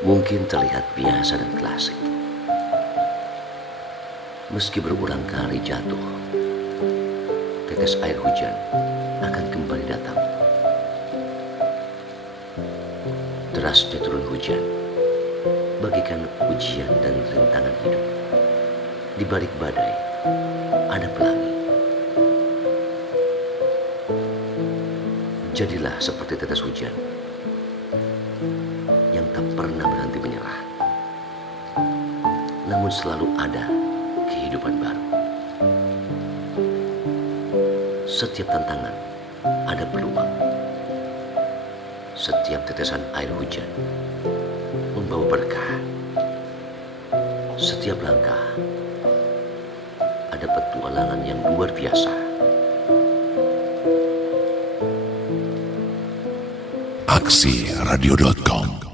Mungkin terlihat biasa dan klasik. Meski berulang kali jatuh, tetes air hujan akan kembali datang. Derasnya turun hujan, bagikan ujian dan rintangan hidup. Di balik badai, ada pelangi. Jadilah seperti tetes hujan yang tak pernah berhenti menyerah, namun selalu ada kehidupan baru. Setiap tantangan ada peluang. Setiap tetesan air hujan membawa berkah. Setiap langkah ada petualangan yang luar biasa. Aksi Radio.com